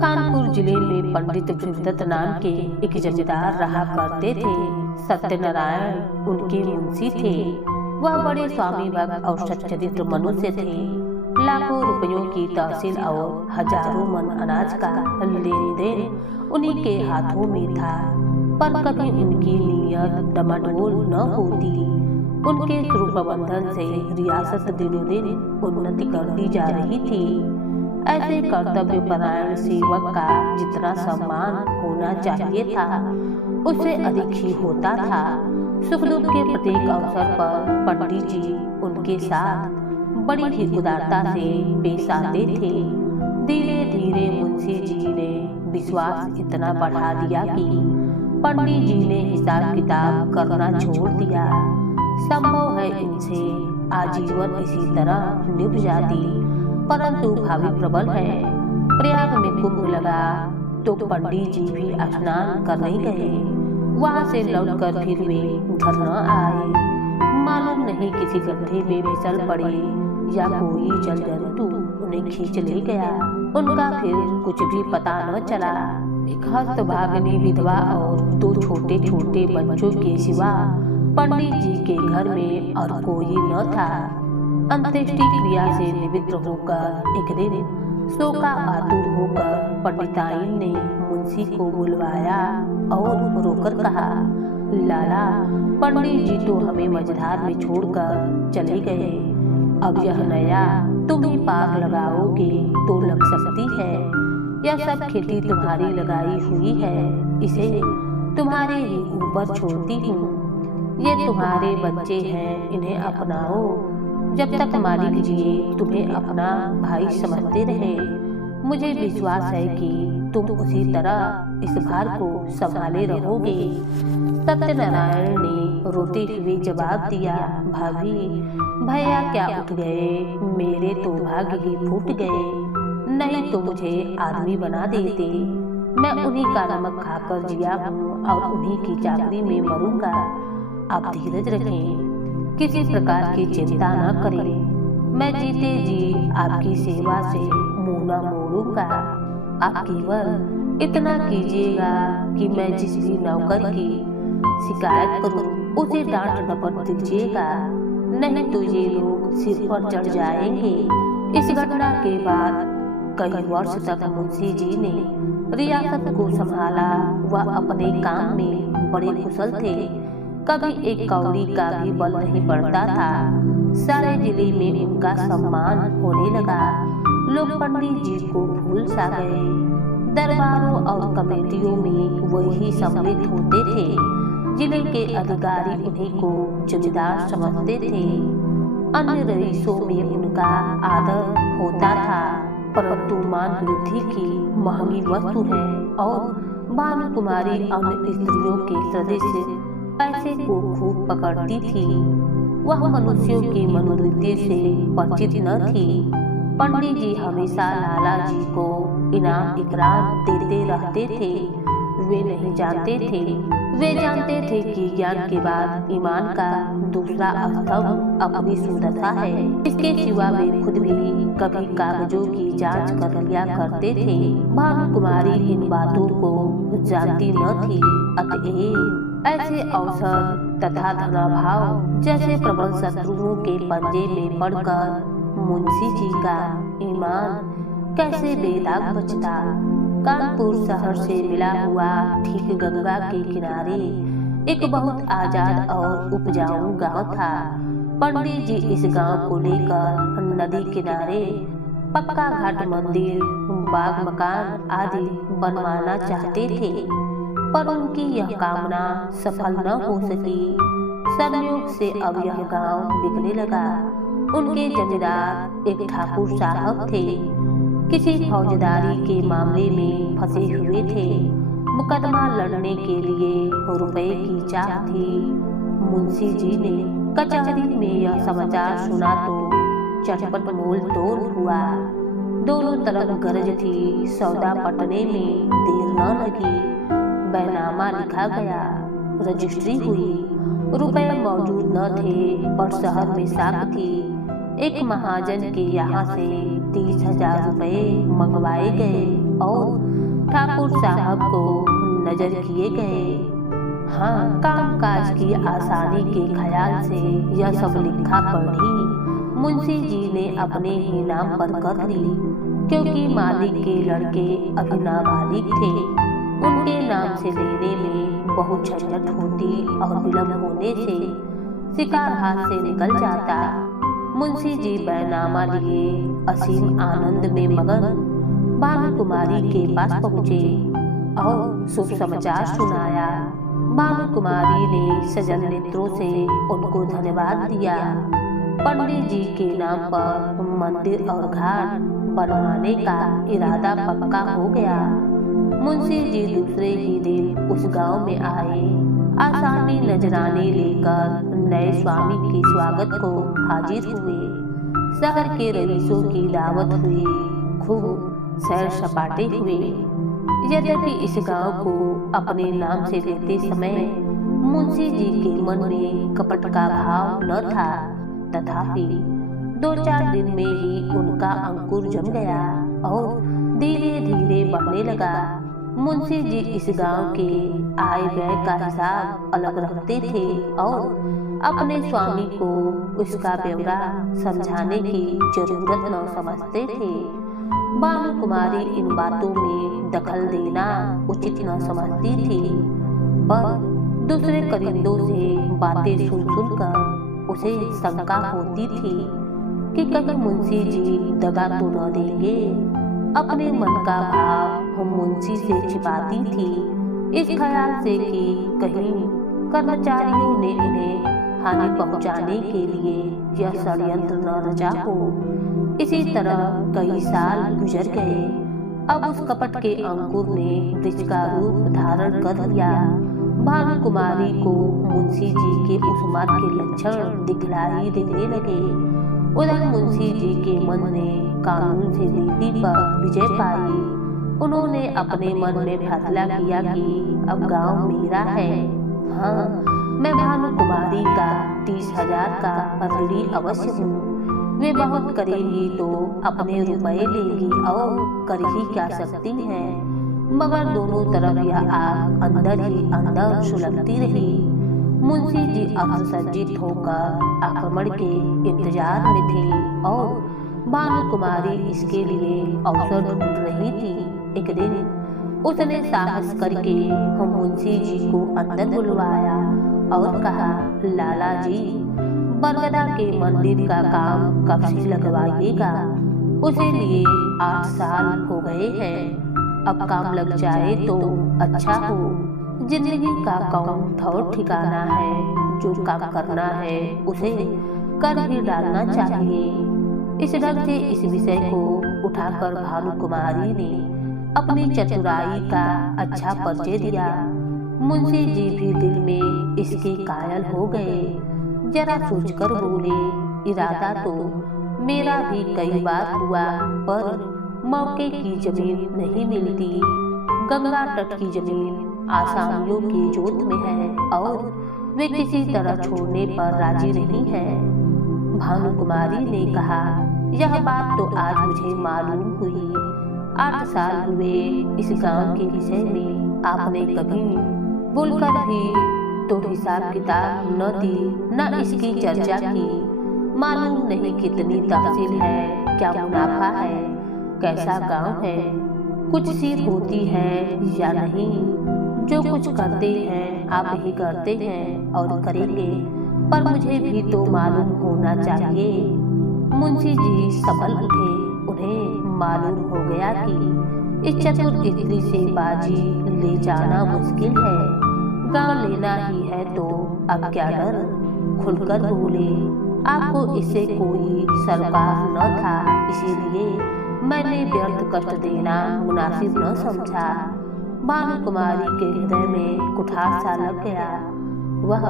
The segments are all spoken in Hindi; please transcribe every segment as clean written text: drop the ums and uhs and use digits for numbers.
कानपुर जिले में पंडित भृगुदत्त नाम के एक जमींदार रहा करते थे। सत्यनारायण उनके मुंशी थे। वह बड़े स्वामी भक्त और सच्चरित्र मनुष्य थे। लाखों रुपयों की तहसील और हजारों मन अनाज का लेन देन उन्हीं के हाथों में था। पर कभी उनकी नीयत डमाडोल न होती। उनके सुप्रबंधन से रियासत दिनों दिन उन्नति करती जा रही थी। ऐसे कर्तव्य परायण सेवक का जितना सम्मान होना चाहिए था, उससे अधिक ही होता था। सुख दुख के प्रत्येक अवसर पर पंडित जी उनके साथ बड़ी ही उदारता से पेश आते थे। धीरे धीरे मुंशी जी ने विश्वास इतना बढ़ा दिया कि पंडित जी ने हिसाब किताब करना छोड़ दिया। संभव है इनसे आजीवन इसी तरह निभ जाती, परंतु भावी प्रबल है। प्रयाग में कुंभ लगा तो पंडित जी भी स्नान करने गए। वहां से लौटकर फिर वे घर न आए। मालूम नहीं किसी गड्ढे में फिसल पड़े या कोई जल जंतु उन्हें खींच ले गया। उनका फिर कुछ भी पता न चला। एक हस्तभागिनी विधवा और दो छोटे छोटे बच्चों के सिवा पंडित जी के घर में और कोई न था। अंत्येष्टि क्रिया से निवृत्त होकर एक दिन शोका आतुर होकर पंडिताइन ने मुंशी को बुलवाया और रोकर कहा, लाला, पंडित जी तो हमें मझधार में छोड़कर चले गए। अब यह नया तुम ही पार लगाओगे तो लग सकती है। यह सब खेती तुम्हारी लगाई हुई है, इसे तुम्हारे ही ऊपर छोड़ती हूँ। ये तुम्हारे बच्चे हैं, इन्हें अपनाओ। जब तक मालिक जिए तुम्हें अपना भाई समझते रहे। मुझे विश्वास है कि तुम उसी तरह इस भार को संभाले रहोगे। सत्यनारायण ने रोते हुए जवाब दिया, भाभी, भैया क्या उठ गए? मेरे तो भाग्य ही फूट गए। नहीं तो मुझे आदमी बना देते। मैं उन्हीं का नमक खाकर जिया हूँ और उन्हीं की चाकरी में मरूंगा। आप धीरज रखें, किसी प्रकार की चिंता न करें। मैं जीते जी आपकी सेवा से मुंह न मोड़ूंगा। आप केवल इतना कीजिएगा कि मैं जिस भी नौकर की शिकायत करूं उसे डांट डपट दीजिएगा, नहीं तो ये लोग सिर पर चढ़ जाएंगे। इस घटना के बाद कई वर्ष तक मुंशी जी ने रियासत को संभाला। वह अपने काम में बड़े कुशल थे। कभी एक कौड़ी का भी बल नहीं पड़ता था। सारे जिले में उनका सम्मान होने लगा। लोग पंडित जी को भूल सा गए। दरबारों और कमेटियों में वही सम्मिलित होते थे। जिले के अधिकारी उन्हीं को जमींदार समझते थे। अन्य रईसों में उनका आदर होता था, परंतु मान वृद्धि की महंगी वस्तु है और भानु कुमारी अन्य स्त्रियों के सदस्य पैसे को खूब पकड़ती थी। वह मनुष्यों की मनोवृत्ति से परिचित न थी। पंडित जी हमेशा लाला जी को इनाम इकराम देते रहते थे। वे नहीं जानते थे। वे जानते थे कि ज्ञान के बाद ईमान का दूसरा स्तंभ अपनी सुंदरता है। इसके सिवा वे खुद भी कभी कागजों की जांच कर लिया करते थे। भानु कुमारी इन बातों को जानती न थी। अतएव ऐसे अवसर तथा धनाभाव जैसे प्रबल शत्रुओं के पंजे में पड़कर मुंशी जी का ईमान कैसे बेदाग बचता। कानपुर शहर से मिला हुआ ठीक गंगा के किनारे एक बहुत आजाद और उपजाऊ गांव था। पंडित जी इस गांव को लेकर नदी किनारे पक्का घाट, मंदिर, बाग मकान आदि बनवाना चाहते थे, पर उनकी यह कामना सफल न हो सकी। संयोग से अब यह गांव बिकने लगा। उनके जमींदार एक ठाकुर साहब थे। किसी फौजदारी के मामले में फंसे हुए थे। मुकदमा लड़ने के लिए रुपए की चाह थी। मुंशी जी ने कचहरी में यह समाचार सुना तो चटपट मोल तोल हुआ। दोनों तरफ गरज थी। सौदा पटने में देर न लगी। बैनामा लिखा गया, रजिस्ट्री हुई। रुपए मौजूद न थे, पर शहर में साख थी। एक महाजन के यहाँ से 30,000 रुपए मंगवाए गए। और ठाकुर साहब को नजर किए गए। हाँ, कामकाज की आसानी के ख्याल से यह सब लिखा पढ़ी मुंशी जी ने अपने ही नाम पर कर ली, क्योंकि मालिक के लड़के अभी नाबालिग थे। उनके नाम से लेने में बहुत झंझट होती और विलम्ब होने से शिकार हाथ से निकल जाता। मुंशी जी बैनामा लिए असीम आनंद में मगन भानु कुमारी के पास पहुँचे और शुभ समाचार सुनाया। भानु कुमारी ने सजल नेत्रों से उनको धन्यवाद दिया। पंडित जी के नाम पर मंदिर और घाट बनवाने का इरादा पक्का हो गया। मुंशी जी दूसरे ही दिन उस गांव में आए। आसामी नजराने लेकर नए स्वामी के स्वागत को हाजिर हुए। शहर के रईसों की दावत हुई, खूब सैर सपाटे हुए। यद्यपि इस गांव को अपने नाम से लेते समय मुंशी जी के मन में कपट का भाव न था, तथापि 2-4 दिन में ही उनका अंकुर जम गया और धीरे धीरे बढ़ने लगा। मुंशी जी इस गांव के आय व्यय का हिसाब अलग रखते थे और अपने स्वामी को उसका ब्यौरा समझाने की जरूरत न समझते थे। भानु कुमारी इन बातों में दखल देना उचित न समझती थी, पर दूसरे करिंदों से बातें सुन सुनकर उसे शंका होती थी कि कहीं मुंशी जी दगा तो न देंगे। अपने मन का भाव हम मुंशी से छिपाती थी, इस ख्याल से कि कहीं कर्मचारियों ने इन्हें हानि पहुंचाने के लिए यह षड्यंत्र न रचा हो। इसी तरह कई साल गुजर गए। अब उस कपट के अंकुर ने वृक्ष का रूप धारण कर लिया। भानु कुमारी को मुंशी जी के उस मार्ग के लक्षण दिखलाई देने लगे। उधर मुंशी जी के मन ने कानून से नीति पर विजय पाई। उन्होंने अपने मन में फैसला किया कि अब गांव मेरा है। हाँ, मैं भानु कुमारी का 30,000 का ऋणी अवश्य हूँ। वे बहुत करेंगी तो अपने रुपए लेंगी और कर ही क्या सकती हैं, मगर दोनों तरफ यह आग अंदर ही अंदर सुलगती रही। मुंशी जी अस्त्रसज्जित होकर आक्रमण के इंतजार में थे और भानु कुमारी इसके लिए अवसर ढूंढ रही थी। एक दिन उसने साहस करके हम मुंशी जी को अंदर बुलवाया और कहा, लाला जी, बरगदा के मंदिर का काम कब से लगवाइएगा? उसे लिए 8 साल हो गए हैं। अब काम लग जाए तो अच्छा हो। जिंदगी का कौन ठौर ठिकाना है, जो काम करना है उसे कर ही डालना चाहिए। इस ढंग से इस विषय को उठाकर भानु कुमारी ने अपनी चतुराई का अच्छा परिचय दिया। मुंशी जी भी दिल में इसके कायल हो गए। जरा सोचकर बोले, इरादा तो मेरा भी कई बार हुआ, पर मौके की जमीन नहीं मिलती। गंगा तट की जमीन आसामियों की जोत में है और वे किसी तरह छोड़ने पर राजी नहीं है। भानु कुमारी ने कहा, यह बात तो आज मुझे मालूम हुई। 8 साल हुए इस गांव के विषय में आपने कभी बोलकर भी तो हिसाब किताब न दी, न इसकी चर्चा की। मालूम नहीं कितनी तहसील है, क्या मुनाफा है, कैसा गांव है, कुछ सीख होती है या नहीं। जो कुछ करते हैं आप ही करते हैं और करेंगे, पर मुझे भी तो मालूम होना चाहिए। मुंशी जी संभल उठे। उन्हें मालूम हो गया कि इस चतुर स्त्री से बाजी ले जाना मुश्किल है। गांव लेना ही है तो अब क्या डर? खुलकर बोले, आपको इससे कोई सरोकार न था, इसीलिए मैंने व्यर्थ कष्ट देना मुनासिब न समझा। भानु कुमारी के हृदय में कुठार सा लग गया। वह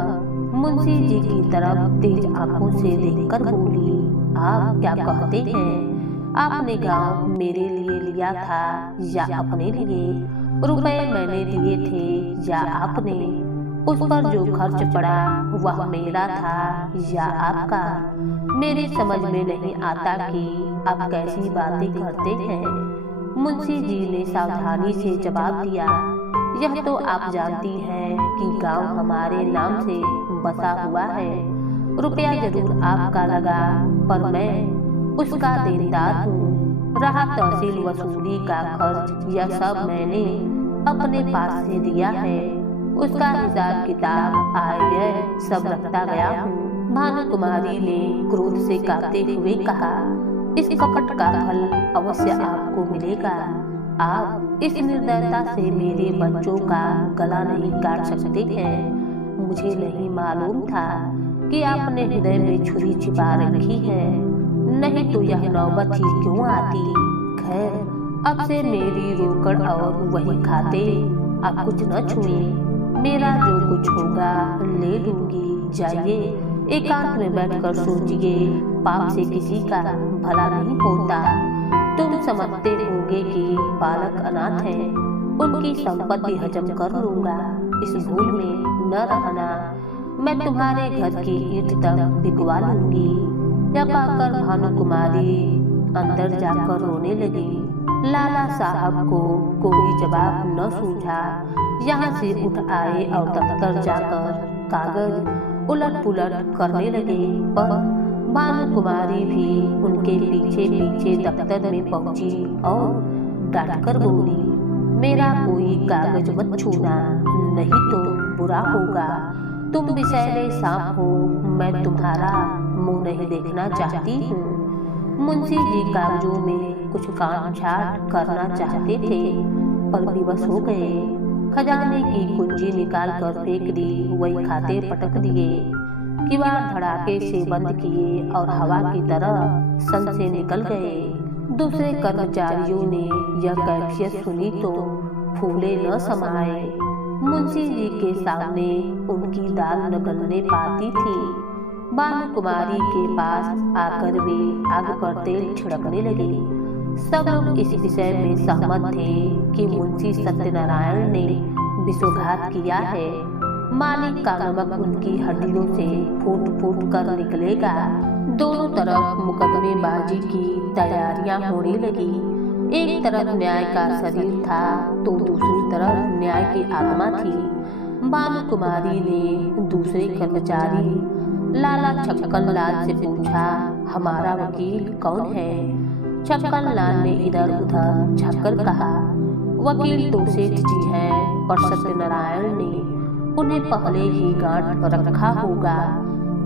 मुंशी जी की तरफ तेज आंखों से देखकर बोली, आप क्या कहते हैं? आपने गांव मेरे लिए लिया था या अपने लिए? रुपए मैंने दिए थे या आपने? उस पर जो खर्च पड़ा वह मेरा था या आपका? मेरी समझ में नहीं आता कि आप कैसी बातें करते हैं। मुंशी जी ने सावधानी से जवाब दिया, यह तो आप जानती हैं कि गांव हमारे नाम से बसा हुआ है। रुपया जरूर आपका लगा, पर मैं उसका देनदार हूँ। रहा तहसील वसूली का खर्च, यह सब मैंने अपने पास से दिया है। उसका हिसाब किताब आय व्यय सब रखता गया हूँ। भानुकुमारी ने क्रोध से कांपते हुए कहा, इस कपट का फल अवश्य आपको मिलेगा। आप इस निर्दयता से मेरे बच्चों का गला नहीं काट सकते हैं। मुझे नहीं मालूम था कि आपने हृदय में छुरी छिपा रखी है, नहीं तो यह नौबत ही क्यों आती। खैर, अब से मेरी रोकड़ और वही खाते, आप कुछ न छुएं। मेरा जो कुछ होगा ले लूंगी। जाइए, एकांत में बैठकर सोचिए। पाप से किसी का भला नहीं होता। तुम समझते होगे कि बालक अनाथ है, उनकी संपत्ति हजम कर लूंगा। इस भूल में न रहना। मैं तुम्हारे घर की ईंट तक बिकवा लूंगी। यह पाकर भानुकुमारी अंदर जाकर रोने लगी। लाला साहब को कोई जवाब न सूझा। यहाँ से उठ आए और दफ्तर जाकर कागज उलट पुलट करने लगे, पर भानुकुमारी भी उनके पीछे पीछे दफ्तर में पहुंची और डांटकर बोली, मेरा कोई कागज मत छूना, नहीं तो बुरा होगा। तुम विषैले सांप हो, मैं तुम्हारा मुंह नहीं देखना चाहती हूँ। मुंशी जी कागजों में कुछ काट छाट करना चाहते थे, पर विवश हो गए। खजाने की कुंजी निकाल कर फेंक दी, वही खाते पटक दिए। किवाड़ धड़ाके से बंद किए और हवा की तरह सन से निकल गए। दूसरे कर्मचारियों ने यह कैफियत सुनी तो फूले न समाये। मुंशी जी के सामने उनकी दाल न गलने पाती थी। भानुकुमारी के पास आकर वे आग पर तेल छिड़कने लगे। सब लोग इस विषय में सहमत थे कि मुंशी सत्यनारायण ने विश्वासघात किया है। मालिक का नमक उनकी हड्डियों से फूट फूट कर निकलेगा। दोनों तरफ मुकदमेबाजी की तैयारियां होने लगी। एक तरफ न्याय का शरीर था तो दूसरी तरफ न्याय की आत्मा थी। भानुकुमारी ने दूसरे कर्मचारी लाला छक्कन लाल से पूछा, हमारा वकील कौन है? छक्कन लाल ने इधर उधर झांककर कहा, वकील तो सेठ जी हैं, पर सत्यनारायण ने उन्हें पहले ही गांठ रखा होगा।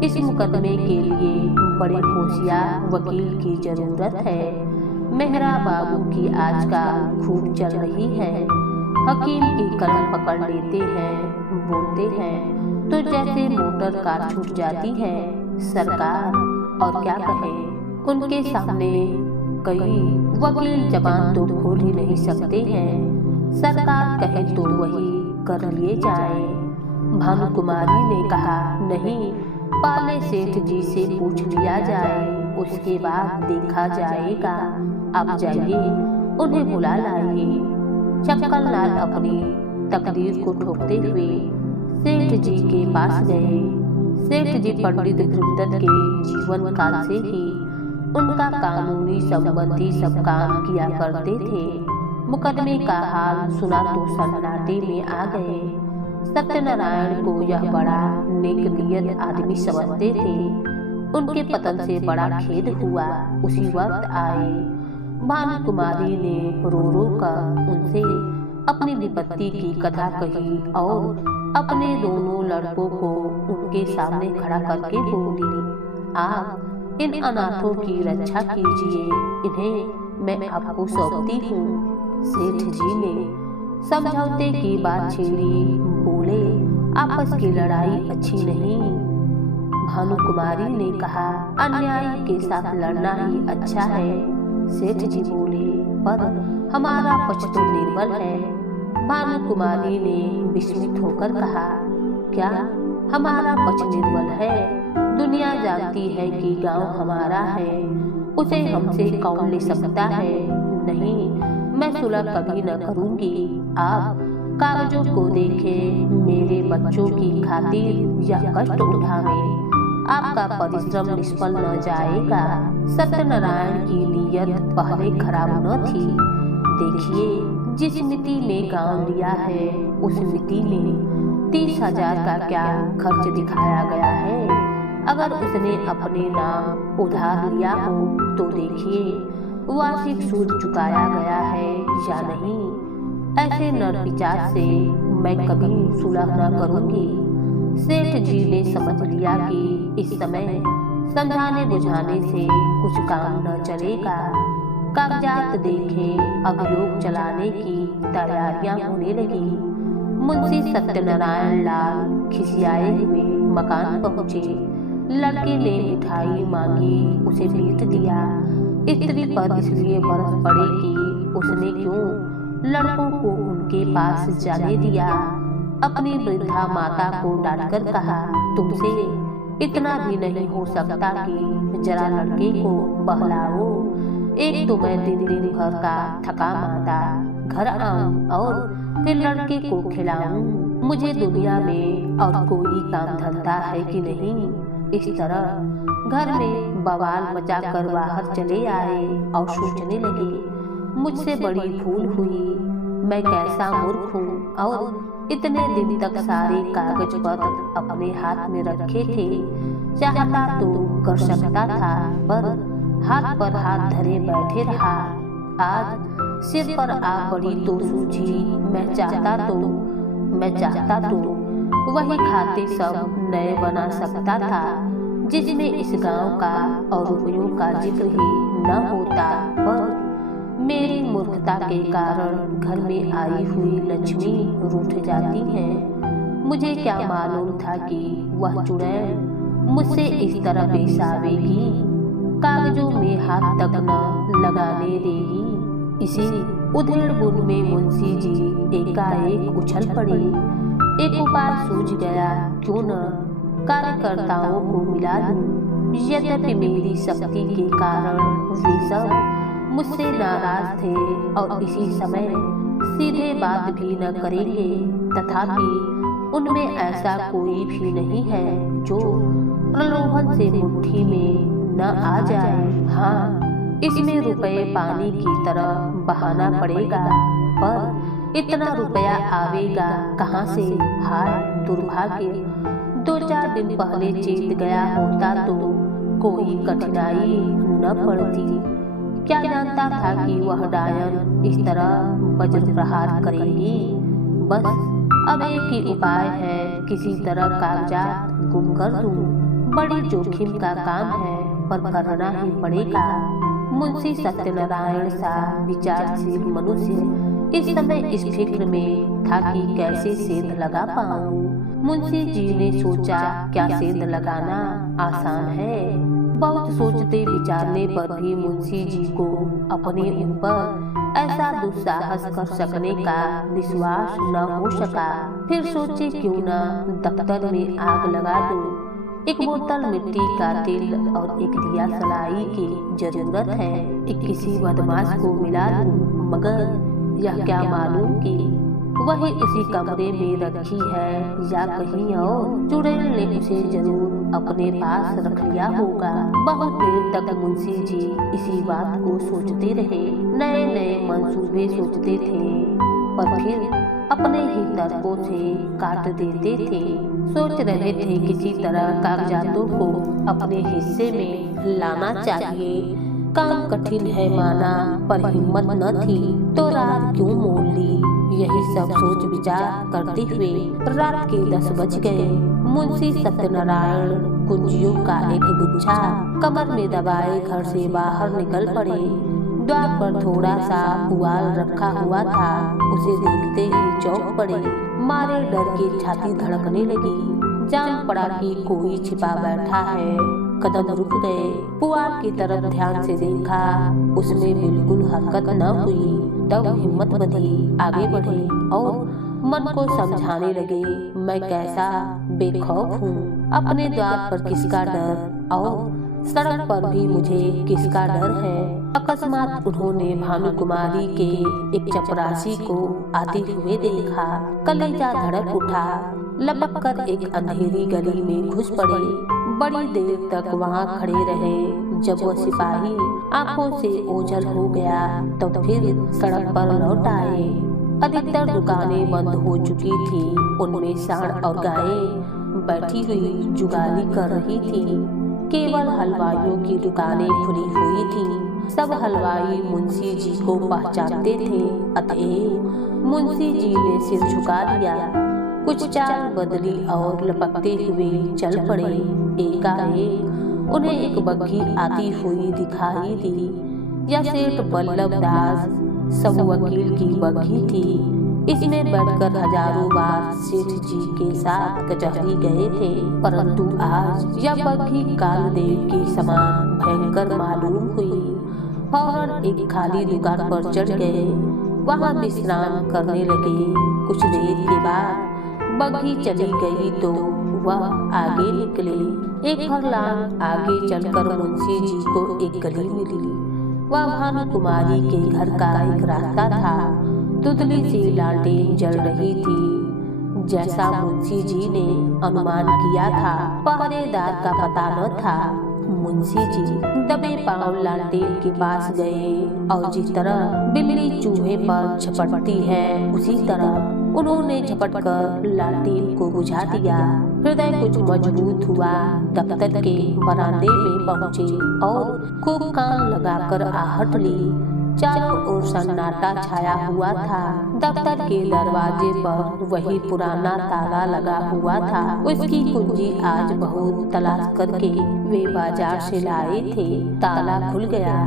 इस मुकदमे के लिए बड़े होशियार वकील की जरूरत है। मेहरा बाबू की आजकल खूब चल रही है। हकीम की कलम पकड़ लेते हैं, बोलते हैं तो जैसे मोटर कार छूट जाती है। सरकार और क्या कहे, उनके सामने कई वकील जबान तो खोल ही नहीं सकते हैं। सरकार कहे तो वही कर लिए जाए। भानुकुमारी ने कहा, नहीं, पहले सेठ जी से पूछ लिया जाए, उसके बाद देखा जाएगा। आप जाइए, उन्हें बुला लाइए। छक्कन लाल अपनी तकदीर को ठोकते हुए सेठ जी के पास गए। सेठ जी पंडित भृगुदत्त के जीवन काल से ही उनका कानूनी संबंधी सब काम किया करते थे। मुकदमे का हाल सुना तो सन्नाटे में आ गए। सत्यनारायण को यह बड़ा नेक नियत आदमी समझते थे। उनके पतन से बड़ा खेद हुआ। उसी वक्त आए। भानुकुमारी ने रो रो कर उनसे अपनी विपत्ति की कथा कही और अपने दोनों लड़कों को उनके सामने खड़ा करके बोली, आप इन अनाथों की रक्षा कीजिए, इन्हें मैं आपको सौंपती हूँ। सेठ जी ने समझौते की बात छेड़ी, बोले, आपस की लड़ाई अच्छी नहीं। भानुकुमारी ने कहा, अन्याय के साथ लड़ना ही अच्छा है। सेठ जी बोले, पर हमारा पक्ष तो निर्बल है। भानुकुमारी ने विस्मित होकर कहा, क्या हमारा पक्ष निर्बल है? दुनिया जानती है कि गांव हमारा है, उसे हमसे कौन ले सकता है? नहीं, मैं सुलह कभी न करूंगी। आप कागजों को देखें, मेरे बच्चों की खातिर यह कष्ट उठावे। आपका परिश्रम निष्फल न जाएगा। सत्यनारायण की नीयत पहले खराब न थी। देखिए, जिस मिति में गांव लिया है उस मिति में 30,000 का क्या खर्च दिखाया गया है। अगर उसने अपने नाम उधार लिया हो तो देखिए वार्षिक सूद चुकाया गया है या नहीं। ऐसे नरपिशाच से मैं कभी सुलह न करूंगी। सेठ जी ने समझ लिया कि इस समय समझाने बुझाने से कुछ काम न चलेगा। कागजात देखे, अभियोग चलाने की तैयारियां होने लगी। मुंशी सत्यनारायण लाल खिसियाए हुए मकान पहुंचे। लड़के ने मिठाई मांगी, उसे पीट दिया। स्त्री पर इसलिए बरस पड़े कि उसने क्यों लड़कों को उनके पास जाने दिया। अपनी वृद्धा माता को डांटकर कहा, तुमसे इतना भी नहीं हो सकता कि जरा लड़के को बहलाओ। एक तो मैं दिन भर का थका मांदा घर आऊं और फिर लड़के को खिलाऊं। मुझे दुनिया में और कोई काम धंधा है कि नहीं। इस तरह घर में बवाल मचा कर बाहर चले आए और सोचने लगे, मुझसे बड़ी भूल हुई। मैं कैसा मूर्ख हूँ और इतने दिन तक सारे कागज पत्र अपने हाथ में रखे थे। चाहता तो कर सकता था पर हाथ पर हाथ धरे बैठे रहा। आज सिर पर आ पड़ी तो सूझी। मैं चाहता तो वही खाते सब नए बना सकता था जिसमें इस गांव का और रुपयों का जिक्र ही न होता। पर मेरी मूर्खता के कारण घर में आई हुई लक्ष्मी रूठ जाती है। मुझे क्या मालूम था कि वह चुड़ैल मुझसे इस तरह पेश आवेगी, कागजों में हाथ तक न लगाने देगी। इसी उधेड़-बुन में मुंशी जी एकाएक उछल पड़े। एक उपाय सूझ गया, क्यों न कार्यकर्ताओं को मिला दूं। यद्यपि मेरी शक्ति के कारण वे सब मुझसे नाराज थे और इसी समय सीधे बात भी न करेंगे, तथापि उनमें ऐसा कोई भी नहीं है जो प्रलोभन से मुट्ठी में न आ जाए। हाँ, इसमें रुपए पानी की तरह बहाना पड़ेगा, पर इतना रुपया आवेगा कहाँ से। हाय दुर्भाग्य, 2-4 दिन पहले चेत गया होता तो कोई कठिनाई न पड़ती। क्या जानता था कि वह डायन इस तरह वज्र प्रहार करेगी। बस अब एक ही उपाय है, किसी तरह कागजात गुम कर दूं। बड़ी जोखिम का काम है पर करना ही पड़ेगा। मुंशी सत्यनारायण सा विचारशील मनुष्य इस समय इस फिक्र में था कि कैसे सेंध लगा पाऊं। मुंशी जी ने सोचा, क्या सेंध लगाना आसान है। बहुत सोचते विचारने पर भी मुंशी जी को अपने ऊपर ऐसा दुस्साहस कर सकने का विश्वास न हो सका। फिर सोचे, क्यों न दफ्तर में आग लगा दूं। एक बोतल मिट्टी का तेल और एक दिया सलाई की जरूरत है। एक किसी बदमाश को मिला दूं, मगर यह क्या मालूम कि वही उसी कमरे में रखी है या कहीं और। चुड़ैल ने उसे जरूर अपने पास रख लिया होगा। बहुत देर तक मुंशी जी इसी बात को सोचते रहे। नए नए मंसूबे सोचते थे पर फिर अपने ही तर्कों से काट देते थे। सोच रहे थे किसी तरह कागजातों को अपने हिस्से में लाना चाहिए। काम कठिन है माना, पर हिम्मत न थी तो रात क्यों मोल ली। यही सब सोच विचार करते हुए रात के 10 बज गए। मुंशी सत्यनारायण कुंजियों का एक गुच्छा कमर में दबाए घर से बाहर निकल पड़े। द्वार पर थोड़ा सा पुआल रखा हुआ था, उसे देखते ही चौंक पड़े। मारे डर की छाती धड़कने लगी। जान पड़ा कि कोई छिपा बैठा है। कदम रुक गए। पुआल की तरफ ध्यान से देखा, उसमें बिल्कुल हरकत न हुई। तब हिम्मत बंधी, आगे बढ़े और मन को समझाने लगे, मैं कैसा बेखौफ हूँ। अपने द्वार पर किसका डर और सड़क पर भी मुझे किसका डर है। अकस्मात उन्होंने भानुकुमारी के एक चपरासी को आते हुए देखा। कलेजा धड़क उठा। लपक कर एक अंधेरी गली में घुस पड़े। बड़ी देर तक वहाँ खड़े रहे। जब वह सिपाही आंखों से ओझल हो गया तो फिर सड़क पर लौट आए। अधिकतर दुकानें बंद हो चुकी थी। उनमें सांड और गायें बैठी हुई जुगाली कर रही थी। केवल हलवाइयों की दुकानें खुली हुई थी। सब हलवाई मुंशी जी को पहचानते थे, अतएव मुंशी जी ने सिर झुका दिया। कुछ चाल बदली और लपकते हुए चल पड़े। एकाएक उन्हें एक बग्घी आती हुई दिखाई दी। यह सेठ बल्लभ दास सब वकील की बग्घी थी। इसमें बैठकर हजारों बार सेठ जी के साथ कचहरी गए थे, परंतु आज यह बग्घी कालदेव के समान भयंकर मालूम हुई। फौरन एक खाली दुकान पर चढ़ गए, वहां विश्राम करने लगे। कुछ देर के बाद बग्घी चली गई तो वह आगे निकले। एक फरलांग आगे चलकर मुंशी जी को एक गली मिली। वह भानु कुमारी के घर का एक रास्ता था। धुंधली सी लालटेन जल रही थी। जैसा मुंशी जी ने अनुमान किया था, पहरेदार का पता न था। मुंशी जी दबे पांव लालटेन के पास गए और जिस तरह बिल्ली चूहे पर झपटती है उसी तरह उन्होंने झपट कर लालटेन को बुझा दिया। हृदय कुछ मजबूत हुआ। दफ्तर के बरामदे में पहुंचे और खूब कान लगाकर आहट ली। चारों ओर सन्नाटा छाया हुआ था। दफ्तर के दरवाजे पर वही पुराना ताला लगा हुआ था। उसकी कुंजी आज बहुत तलाश करके वे बाजार से लाए थे। ताला खुल गया।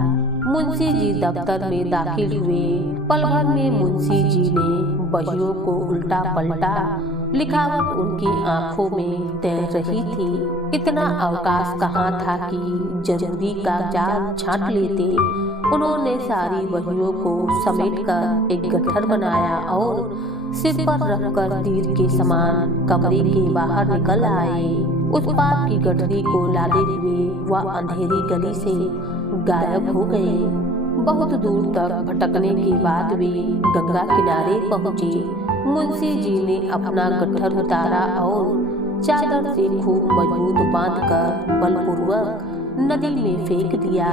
मुंशी जी दफ्तर में दाखिल हुए। पल भर में मुंशी जी ने बहियों को उल्टा पलटा। लिखावट उनकी आंखों में तैर रही थी। इतना अवकाश कहाँ था कि जरूरी कागजात छांट लेते। उन्होंने सारी बहियों को समेटकर एक गट्ठर बनाया और सिर पर रखकर तीर के समान कमरे के बाहर निकल आए। उस पार की गठरी को लादे हुए वह अंधेरी गली से गायब हो गए। बहुत दूर तक भटकने के बाद वे गंगा किनारे पहुँचे। मुंशी जी ने अपना गट्ठर उतारा और चादर से खूब मजबूत बांधकर बलपूर्वक नदी में फेंक दिया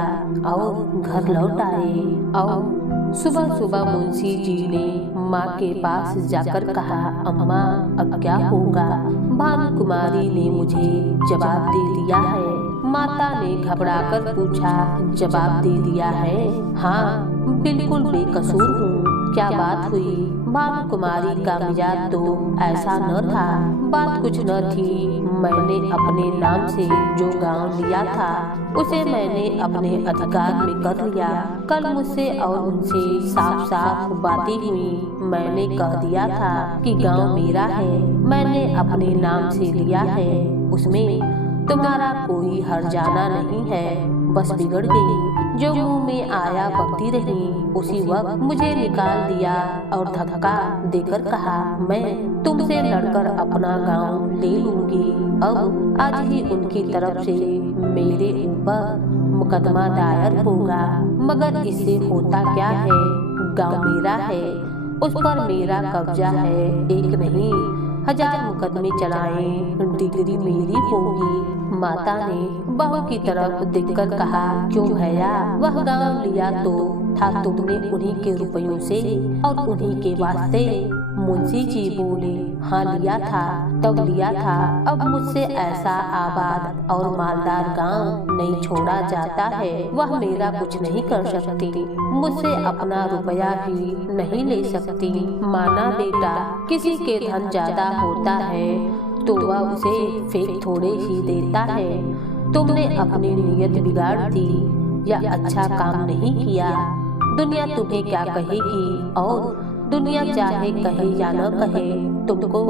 और घर लौट आए। और सुबह सुबह मुंशी जी ने माँ के पास जाकर कहा, अम्मा अब क्या होगा? भानु कुमारी ने मुझे जवाब दे दिया है। माता ने घबराकर पूछा, जवाब दे दिया है? हाँ, बिल्कुल बेकसूर हूँ। क्या बात हुई? भानु कुमारी का मिजाज तो ऐसा न था। बात कुछ न थी। मैंने अपने नाम से जो गांव लिया था उसे मैंने अपने अधिकार में कर लिया। कल मुझसे और उनसे साफ साफ बातें हुई। मैंने कह दिया था कि गांव मेरा है, मैंने अपने नाम से लिया है, उसमें तुम्हारा कोई हर्जाना नहीं है। बस बिगड़ गई। जो मुंह में आया बकती रही। उसी वक्त मुझे निकाल दिया और धक्का देकर कहा, मैं तुमसे लड़कर अपना गांव ले लूंगी। अब आज ही उनकी तरफ से मेरे ऊपर मुकदमा दायर होगा। मगर इससे होता क्या है? गांव मेरा है, उस पर मेरा कब्जा है। एक नहीं 1000 मुकदमे चलाएं, डिग्री मेरी होगी। माता ने बहू की तरफ देखकर कहा, क्यों भैया? वह गांव लिया तो था तुमने उन्हीं के रुपयों से और उन्हीं के वास्ते। मुंशी जी बोले, हाँ लिया था, तब लिया था। अब मुझसे ऐसा आबाद और मालदार गांव नहीं छोड़ा जाता है। वह मेरा कुछ नहीं कर सकती, मुझसे अपना रुपया भी नहीं ले सकती। माना बेटा, किसी के धन ज्यादा होता है तो वह उसे फेंक थोड़े ही देता है। तुमने अपनी नीयत बिगाड़ दी या अच्छा काम नहीं किया। दुनिया तुम्हें क्या कहेगी? और दुनिया चाहे कहे या न कहे, तुमको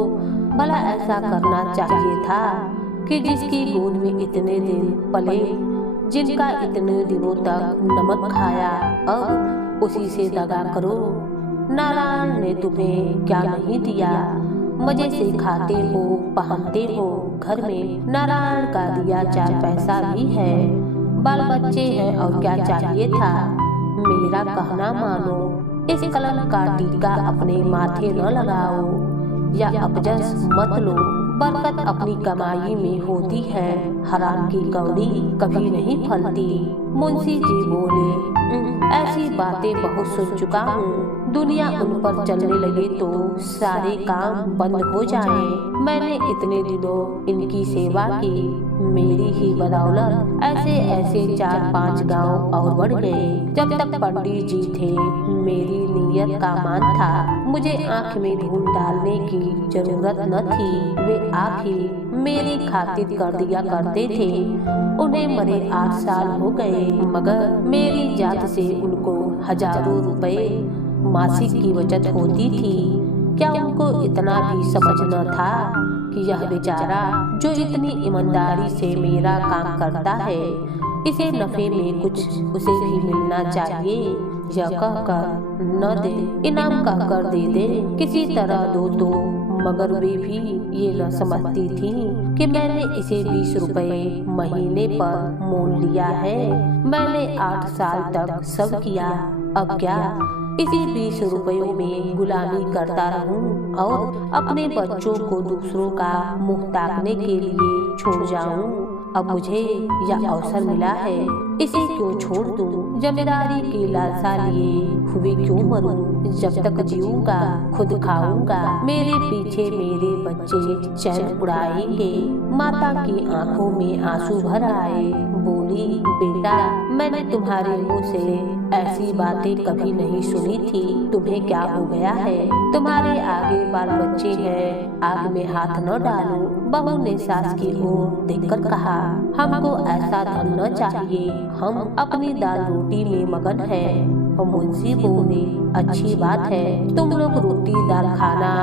भला ऐसा करना चाहिए था कि जिसकी गोद में इतने दिन पले, जिनका इतने दिनों तक नमक खाया, अब उसी से दगा करो। नारायण ने तुम्हें क्या नहीं दिया? मजे से खाते हो, पहनते हो, घर में नारायण का दिया 4 पैसा भी है, बाल बच्चे हैं, और क्या चाहिए था? मेरा कहना मानो, इस कलम का टीका अपने माथे न लगाओ या अपजस मत लो। बरकत अपनी कमाई में होती है, हराम की कौड़ी कभी नहीं फलती। मुंशी जी बोले, ऐसी बातें बहुत सुन चुका हूँ। दुनिया उन पर चलने लगे तो सारे काम बंद हो जाएं। मैंने इतने दिनों इनकी सेवा की, मेरी ही बदौलत ऐसे ऐसे 4-5 गांव और बढ़ गए। जब तक पंडित जी थे मेरी नीयत का मान था, मुझे आँख में धूल डालने की जरूरत न थी। वे आप ही मेरी खातिर कर दिया करते थे। उन्हें मरे 8 साल हो गए, मगर मेरी जात से उनको हजारों रुपए मासिक की बचत होती थी। क्या उनको इतना भी समझ न था कि यह बेचारा जो इतनी ईमानदारी से मेरा काम करता है, इसे नफे में कुछ उसे भी मिलना चाहिए। यह कहकर न दे, इनाम कहकर दे दे, किसी तरह दो तो। मगर वे भी ये न समझती थी कि मैंने इसे 20 रुपए महीने पर मोल लिया है। मैंने 8 साल तक सब किया, अब क्या इसी 20 रुपयों में गुलामी करता रहूं और अपने बच्चों को दूसरों का मुंह ताकने के लिए छोड़ जाऊं। अब मुझे यह अवसर मिला है, इसे क्यों छोड़ दूं? जमींदारी की लालसा लिए हुए क्यों मरूं? जब तक जीऊंगा खुद खाऊंगा, मेरे पीछे मेरे बच्चे चैन उड़ाएंगे। माता की आंखों में आंसू भर आए, बोली, बेटा मैंने तुम्हारे मुंह से ऐसी बातें कभी नहीं सुनी थी। तुम्हें क्या हो गया है? तुम्हारे आगे बाल बच्चे हैं, आग में हाथ न डालो। बहू ने सास की ओर देखकर कहा, हमको ऐसा धन न चाहिए, हम अपनी दाल रोटी में मगन हैं। और मुंशी बोले, अच्छी बात है, तुम लोग रोटी दाल खाना,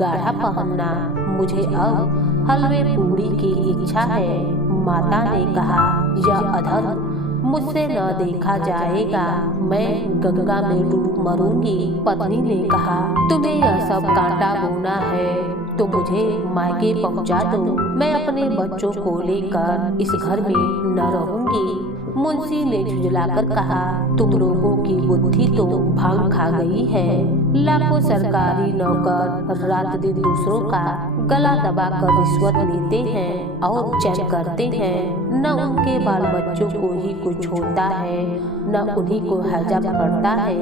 गाढ़ा पहनना, मुझे अब हलवे पूरी की इच्छा है। माता ने कहा, यह अधर्म मुझसे न देखा जाएगा, मैं गंगा में डूब मरूंगी। पत्नी ने कहा, तुम्हें यह सब कांटा बोना है तो मुझे मायके पहुंचा दो, मैं अपने बच्चों को लेकर इस घर में न रहूंगी। मुंशी ने झुंझलाकर कहा, तुम लोगों की बुद्धि तो भांग खा गई है। लाखों सरकारी नौकर रात दिन दूसरों का गला दबाकर रिश्वत लेते हैं और चैन करते हैं। न उनके बाल बच्चों को ही कुछ होता है, न उन्हीं को हैजा पड़ता है।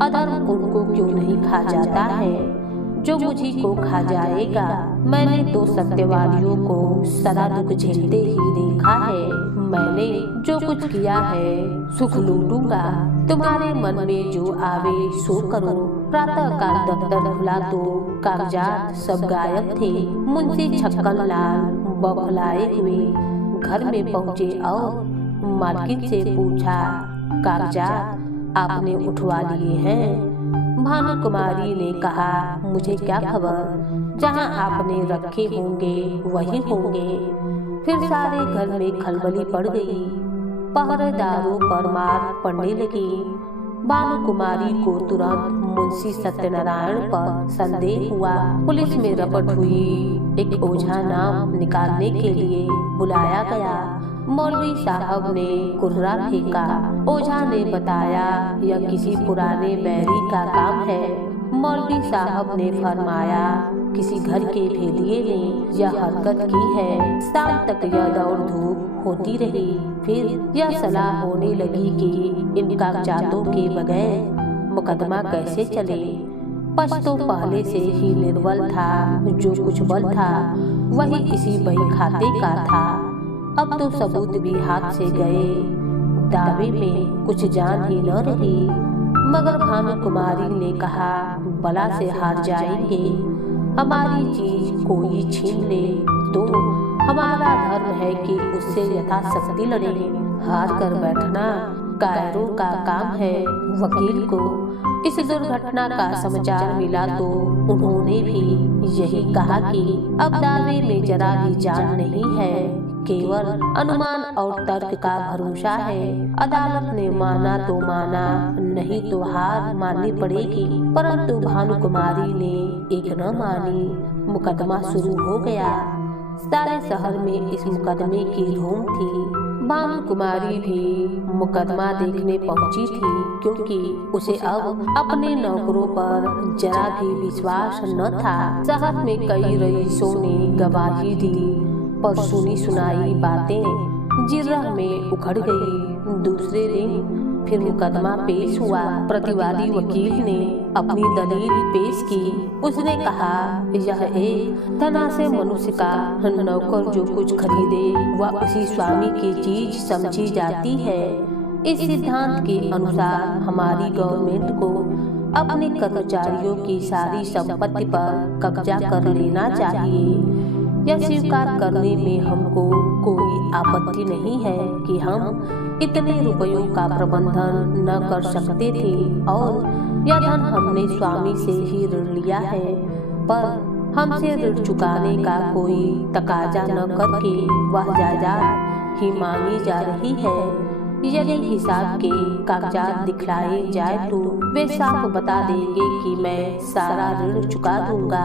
अधर्म उनको क्यों नहीं खा जाता है जो मुझी को खा जाएगा। मैंने तो सत्यवादियों को सदा दुख झेलते ही देखा है। मैंने जो कुछ किया है सुख लूटूंगा। तुम्हारे मन में जो आवे सो करो। प्रातः काल दफ्तर खुला तो कागजात सब गायब थे। मुंशी छक्कन लाल बौखलाए हुए घर में पहुँचे और मालकिन से पूछा, कागजात आपने उठवा लिए हैं? भानु कुमारी ने कहा, मुझे क्या खबर, जहाँ आपने रखे होंगे वही होंगे। फिर सारे घर में खलबली पड़ गई। पहरेदारों पर मार पड़ने लगी। भानु कुमारी को तुरंत मुंशी सत्यनारायण पर संदेह हुआ। पुलिस में रपट हुई। एक ओझा नाम निकालने के लिए बुलाया गया। मौलवी साहब ने कुर्रा फेंका। ओझा ने बताया, यह किसी पुराने बैरी का काम है। मौलवी साहब ने फरमाया, किसी घर के भेदिये ने यह हरकत की है। शाम तक यह दौड़ धूप होती रही। फिर यह सलाह होने लगी कि इन कागजातों के बगैर मुकदमा कैसे चले। पश तो पहले से ही निर्बल था। जो कुछ बल था वही इसी बही खाते का था। अब तो सबूत भी हाथ से गए। दावे में कुछ जान ही न रही। मगर भानु कुमारी ने कहा, बला से हार जाएंगे। हमारी चीज कोई छीन ले तो हमारा धर्म है कि उससे यथाशक्ति लड़े। हार कर बैठना कायरों का काम है। वकील को इस दुर्घटना का समाचार मिला तो उन्होंने भी यही कहा कि अब दावे में जरा भी जान नहीं है, केवल अनुमान और तर्क का भरोसा है। अदालत ने माना तो माना, नहीं तो हार माननी पड़ेगी। परंतु भानु कुमारी ने एक न मानी। मुकदमा शुरू हो गया। सारे शहर में इस मुकदमे की धूम थी। भानु कुमारी भी मुकदमा देखने पहुंची थी, क्योंकि उसे अब अपने नौकरों पर जरा भी विश्वास न था। शहर में कई रईसों ने गवाही दी, पर सुनी सुनाई बातें जिर्रा में उखड़ गई। दूसरे दिन फिर मुकदमा पेश हुआ। प्रतिवादी वकील ने अपनी दलील पेश की। उसने कहा, यह एक धनाढ्य मनुष्य का नौकर जो कुछ खरीदे वह उसी स्वामी की चीज समझी जाती है। इस सिद्धांत के अनुसार हमारी गवर्नमेंट को अपने कर्मचारियों की सारी संपत्ति पर कब्जा कर लेना चाहिए। यह स्वीकार करने में हमको कोई आपत्ति नहीं है कि हम इतने रुपयों का प्रबंधन न कर सकते थे और यह धन हमने स्वामी से ही ऋण लिया है, पर हमसे ऋण चुकाने का कोई तकाजा न करके वह जायदाद ही मांगी जा रही है। यदि हिसाब के कागजात दिखलाए जाए तो वे साफ बता देंगे कि मैं सारा ऋण चुका दूंगा।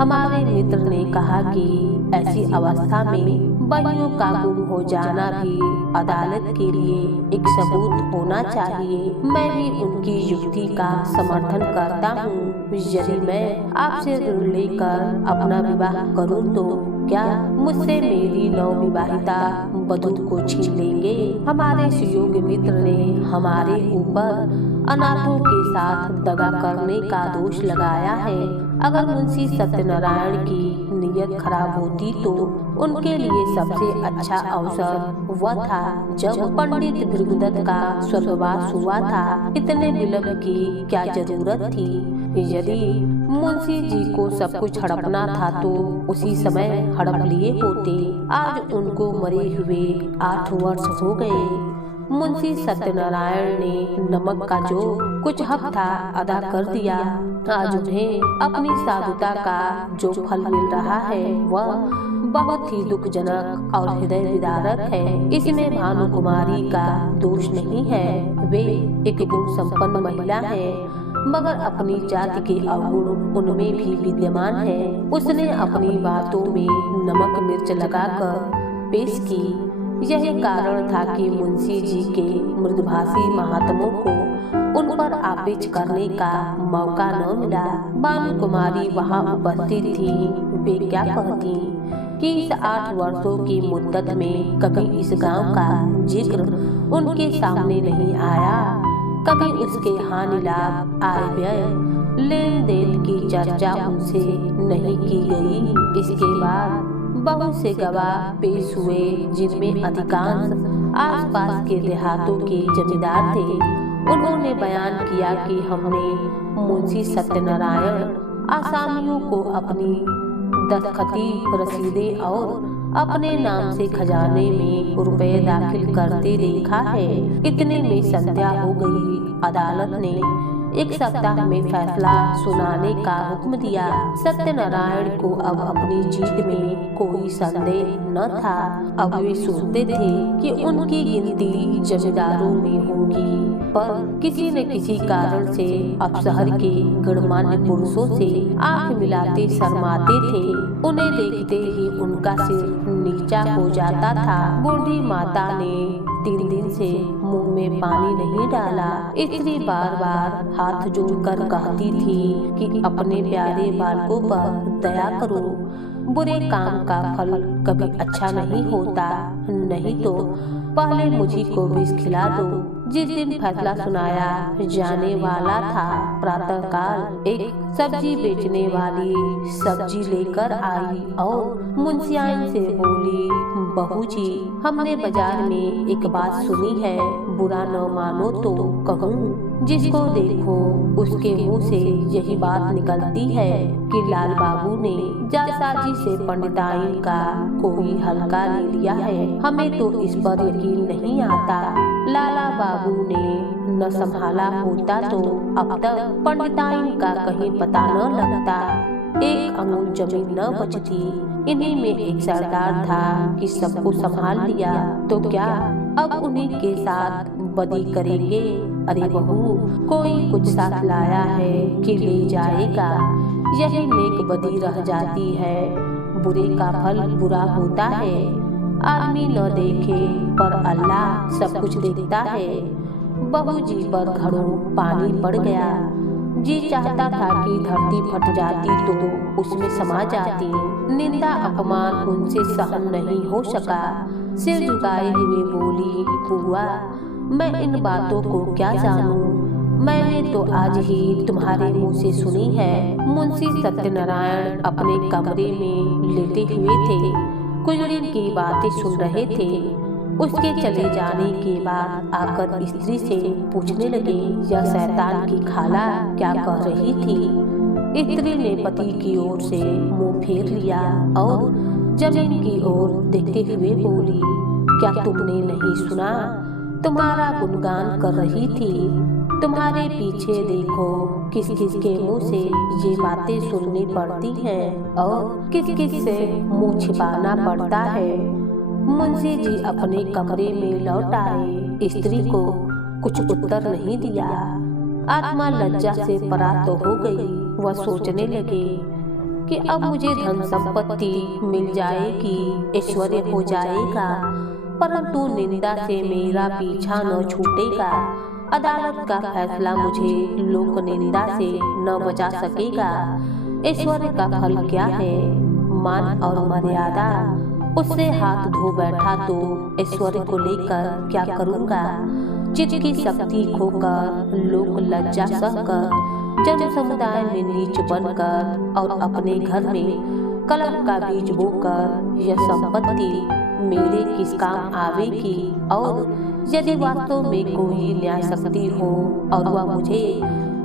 हमारे मित्र ने कहा कि ऐसी अवस्था में बहियों का गुम हो जाना भी अदालत के लिए एक सबूत होना चाहिए। मैं भी उनकी युक्ति का समर्थन करता हूँ। यदि मैं आपसे ऋण लेकर अपना विवाह करूँ तो क्या मुझसे मेरी नवविवाहिता वधू को छीन लेंगे? हमारे सुयोग्य मित्र ने हमारे ऊपर अनाथों के साथ दगा करने का दोष लगाया है। अगर मुंशी सत्यनारायण की नीयत खराब होती तो उनके लिए सबसे अच्छा अवसर वह था जब पंडित भृगुदत्त का स्वर्गवास हुआ था। इतने विलंब की क्या जरूरत थी? यदि मुंशी जी को सब कुछ हड़पना था तो उसी समय हड़प लिए होते। आज उनको मरे हुए 8 वर्ष हो गए। मुंशी सत्यनारायण ने नमक का जो कुछ हक था अदा कर दिया। आज उन्हें अपनी साधुता का जो फल मिल रहा है वह बहुत ही दुखजनक और हृदय विदारक है। इसमें भानु कुमारी का दोष नहीं है। वे एक गुण संपन्न महिला है, मगर अपनी जाति के अवगुण उनमें भी विद्यमान है। उसने अपनी बातों में नमक मिर्च लगाकर पेश की। यही कारण था कि मुंशी जी के मृदुभाषी महात्मों को उन पर आपेच करने का मौका न मिला। भानु कुमारी वहाँ उपस्थित थी। वे क्या कहती कि इस 8 वर्षों की मुद्दत में कभी इस गांव का जिक्र उनके सामने नहीं आया। कभी उसके हानि लाभ आय व्यय लेन देन की चर्चा उनसे नहीं की गई। इसके बाद बहुत से गवाह पेश हुए, जिनमें अधिकांश आसपास के देहातों के जमींदार थे। उन्होंने बयान किया कि हमने मुंशी सत्यनारायण आसामियों को अपनी दस्तखती रसीदें और अपने नाम से खजाने में रुपए दाखिल करते देखा है। इतने में संध्या हो गई। अदालत ने 1 सप्ताह में फैसला सुनाने का हुक्म दिया। सत्यनारायण को अब अपनी जीत में कोई संदेह न था। अब वे सोचते थे कि उनकी गिनती जमींदारों में होगी, पर किसी न किसी कारण से अब शहर के गणमान्य पुरुषों से आंख मिलाते शर्माते थे। उन्हें देखते ही उनका सिर नीचा हो जाता था। बूढ़ी माता ने 3 दिन से मुंह में पानी नहीं डाला। स्त्री बार बार हाथ जोड़कर कहती थी कि अपने प्यारे बालकों पर दया करो। बुरे काम का फल कभी अच्छा नहीं होता। नहीं तो पहले मुझी को विष खिला दो। जिस दिन फैसला सुनाया जाने वाला था, प्रातःकाल एक सब्जी बेचने वाली सब्जी लेकर आई और मुंशियाइन से बोली, बहू जी, हमने बाजार में एक बात सुनी है, बुरा न मानो तो कहूँ। जिसको देखो उसके मुंह से यही बात निकलती है कि लाल बाबू ने जालसाजी से पंडिताइन का कोई हल्का ले लिया है। हमें तो इस पर यकीन नहीं आता। लाला बाबू ने न संभाला होता तो अब तक पंडिताइन का कहीं पता न लगता। एक अमूल जमीन न बचती। इन्हीं में एक सरदार था कि सबको संभाल लिया, तो क्या अब उन्हीं के साथ बदी करेंगे? अरे बहू, कोई कुछ साथ लाया है कि ले जाएगा। यही नेक बदी रह जाती है। बुरे का फल बुरा होता है। आदमी न देखे पर अल्लाह सब कुछ देखता है। बहू जी पर घड़ों पानी पड़ गया। जी चाहता था कि धरती फट जाती तो उसमें समा जाती। निंदा अपमान उनसे सहन नहीं हो सका। सिर झुकाए हुए बोली, बुआ मैं इन बातों को क्या जानूं, मैंने तो आज ही तुम्हारे मुंह से सुनी है। मुंशी सत्यनारायण अपने कमरे में लेटे हुए थे, कुछ दिन की बातें सुन रहे थे। उसके चले जाने के बाद आकर स्त्री से पूछने लगे, यह शैतान की खाला क्या कह रही थी। स्त्री ने पति की ओर से मुंह फेर लिया और जमीन की ओर देखते हुए बोली, क्या तुमने नहीं सुना, तुम्हारा गुणगान कर रही थी। तुम्हारे पीछे देखो किस किस के मुंह से ये बातें सुननी पड़ती हैं और किस किस से मुंह छिपाना पड़ता है। मुंशी जी अपने कमरे में लौट आए। स्त्री को कुछ उत्तर नहीं दिया। आत्मा लज्जा से परात हो गई। वह सोचने लगे कि अब मुझे धन संपत्ति मिल जाएगी, ऐश्वर्य हो जाएगा, परंतु निंदा से मेरा पीछा न छूटेगा। अदालत का फैसला मुझे लोक निंदा से न बचा सकेगा। ऐश्वर्य का फल क्या है, मान और मर्यादा। उससे हाथ धो बैठा तो ऐश्वर्य को लेकर क्या करूँगा। चित्त की शक्ति खोकर, लोक लज्जा सहकर, जन समुदाय में नीच बनकर और अपने घर में कलंक का बीज बोकर यह संपत्ति मेरे किस काम आवेगी। और यदि वास्तव में कोई न्याय शक्ति हो और वह मुझे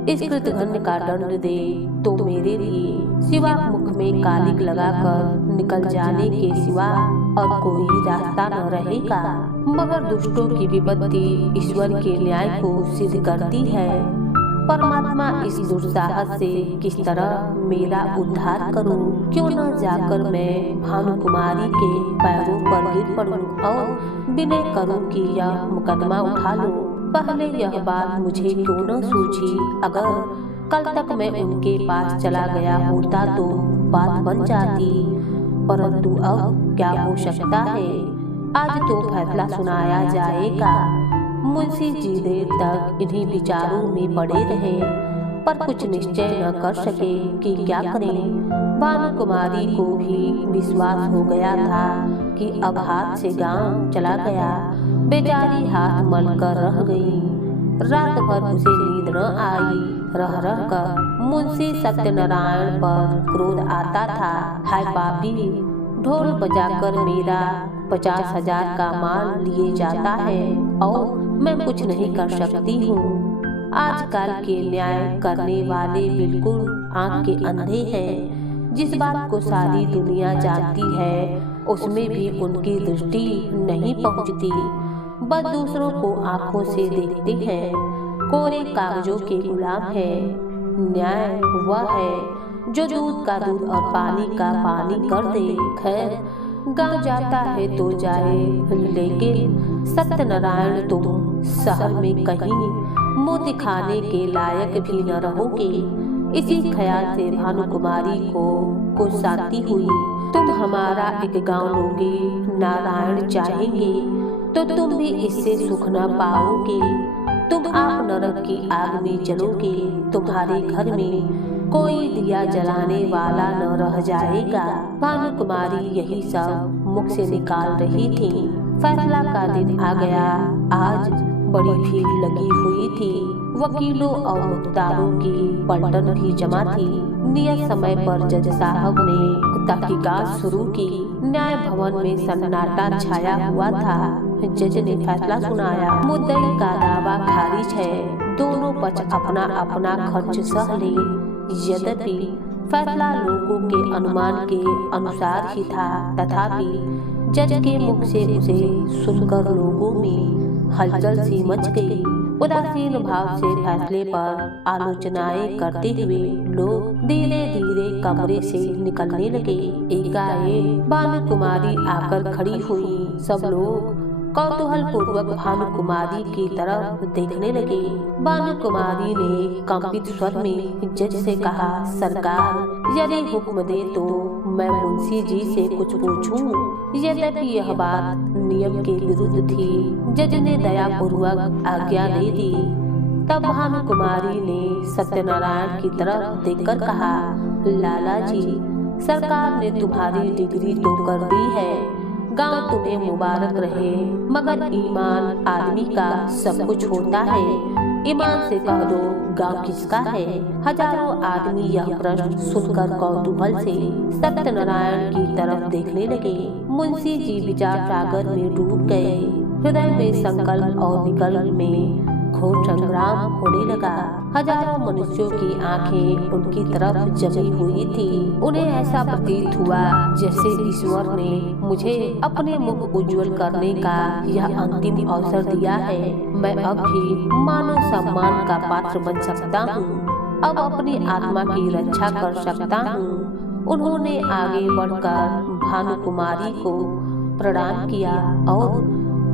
इस कृतघ्न का दंड दे तो मेरे लिए सिवा मुख में कालिक लगाकर निकल जाने के सिवा और कोई रास्ता न रहेगा। मगर दुष्टों की विपत्ति ईश्वर के न्याय को सिद्ध करती है। परमात्मा इस दुस्साहस से किस तरह मेरा उद्धार करूं? क्यों न जाकर मैं भानुकुमारी के पैरों पर गिर पड़ूं और विनय करूं कि यह मुकदमा उठा लूं। पहले यह बात मुझे क्यों न सूझी। अगर कल तक मैं उनके पास चला गया होता तो बात बन जाती, परंतु अब क्या हो सकता है। आज तो फैसला सुनाया जाएगा। मुंशी जी देर तक इन्हीं विचारों में पड़े रहे, पर कुछ निश्चय न कर सके कि क्या करें। भानुकुमारी को भी विश्वास हो गया था कि अब हाथ से गांव चला गया। बेचारी हाथ मल कर रह गई। रात भर उसे नींद न आई। रह रह कर मुंशी सत्यनारायण पर क्रोध आता था। हाय पापी, ढोल बजाकर मेरा 50,000 का माल लिए जाता है और मैं कुछ नहीं कर सकती हूँ। आजकल के न्याय करने वाले बिल्कुल आंख के अंधे हैं। जिस बात को सारी दुनिया जानती है उसमें भी उनकी दृष्टि नहीं पहुँचती। बस दूसरों को आंखों से देखते हैं। कोरे कागजों के गुलाम है। न्याय वह है जो दूध का दूध और पानी का पानी कर दे। खैर, गांव जाता है तो जाए, लेकिन सत्यनारायण तुम शहर में कहीं मुंह दिखाने के लायक भी न रहोगे। इसी ख्याल से भानुकुमारी को कुछ शांति हुई। तुम हमारा एक गांव लोगे, नारायण चाहेंगे तो तुम भी इससे सुख न पाओगे। तुम आप नरक की आग में जलोगे। तुम्हारे घर में कोई दिया जलाने वाला न रह जाएगा। भानुकुमारी यही सब मुख से निकाल रही थी। फैसला का दिन आ गया। आज बड़ी भीड़ लगी हुई थी। वकीलों और मुख्तारों की पलटन भी जमा थी। नियत समय पर जज साहब ने तहकीकात शुरू की। न्याय भवन में सन्नाटा छाया हुआ था। जज ने फैसला सुनाया। मुद्दई का दावा खारिज है। दोनों पक्ष अपना अपना खर्च सह ले। यद्यपि फैसला लोगों के अनुमान के अनुसार ही था, तथापि जज के मुख से उसे सुनकर लोगों में हलचल सी मच गई। उदासीन भाव से फैसले पर आलोचनाएं करते हुए लोग धीरे धीरे कमरे से निकलने लगे। एकाएक भानुकुमारी आकर खड़ी हुई। सब लोग कौतूहल पूर्वक भानुकुमारी की तरफ देखने लगे। भानुकुमारी ने कंपित स्वर में जज से कहा, सरकार, यदि हुक्म दे तो मैं मुंशी जी से कुछ पूछूं। यद्यपि यह बात नियम के विरुद्ध थी। जज ने दयापूर्वक आज्ञा दे दी। तब भानुकुमारी ने सत्यनारायण की तरफ देखकर कहा, लाला जी, सरकार ने तुम्हारी डिग्री तो कर दी है, गांव तुम्हें मुबारक रहे, मगर ईमान आदमी का सब कुछ होता है। ईमान से कह दो गांव किसका है। हजारों आदमी यह प्रश्न सुनकर कौतूहल से सत्यनारायण की तरफ देखने लगे। मुंशी जी विचार सागर में डूब गए। हृदय में संकल्प और विकल्प में घोर संग्राम होने लगा। हजारों मनुष्यों की आंखें उनकी तरफ जमी हुई थी। उन्हें ऐसा प्रतीत हुआ जैसे ईश्वर ने मुझे अपने मुख उज्जवल करने का यह अंतिम अवसर दिया है। मैं अब भी मानव सम्मान का पात्र बन सकता हूँ, अब अपनी आत्मा की रक्षा कर सकता हूँ। उन्होंने आगे बढ़कर भानुकुमारी को प्रणाम किया और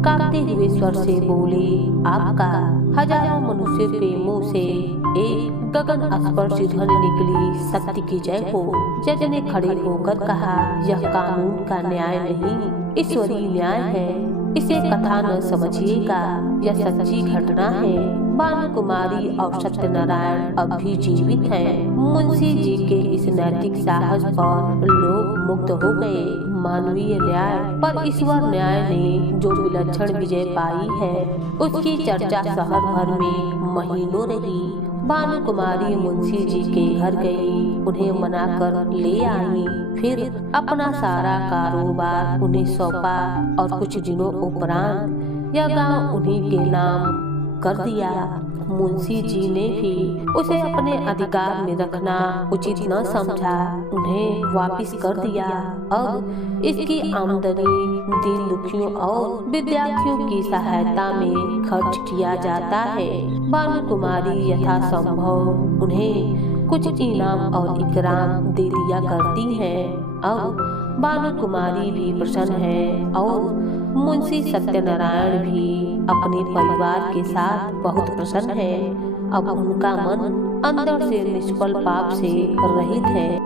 कांपते हुए स्वर से बोले, आपका। हजारों मनुष्य के मुंह से एक गगन स्पर्शी ध्वनि निकली, सत्य की जय हो। जज ने खड़े होकर कहा, यह कानून का न्याय नहीं, ईश्वरीय न्याय है। इसे कथा न समझिएगा, यह सच्ची घटना है। भानुकुमारी और सत्यनारायण अब भी जीवित हैं। मुंशी जी के इस नैतिक साहस पर लोग मुग्ध हो गए। मानवीय न्याय पर ईश्वर न्याय ने जो विलक्षण विजय पाई है, उसकी चर्चा शहर भर में महीनों रही। भानुकुमारी मुंशी जी के घर गई, उन्हें मनाकर ले आई, फिर अपना सारा कारोबार उन्हें सौंपा और कुछ दिनों उपरांत यह गांव उन्हीं के नाम कर दिया। मुंशी जी ने भी उसे अपने अधिकार में रखना उचित न समझा, उन्हें वापस कर दिया। अब इसकी आमदनी दीन दुखियों और विद्यार्थियों की सहायता में खर्च किया जाता है। भानुकुमारी यथासंभव उन्हें कुछ इनाम और इकराम दे दिया करती हैं। अब भानुकुमारी भी प्रसन्न है और मुंशी सत्यनारायण भी अपने परिवार के साथ बहुत प्रसन्न है। अब उनका मन अंदर से निष्फल पाप से रहित है।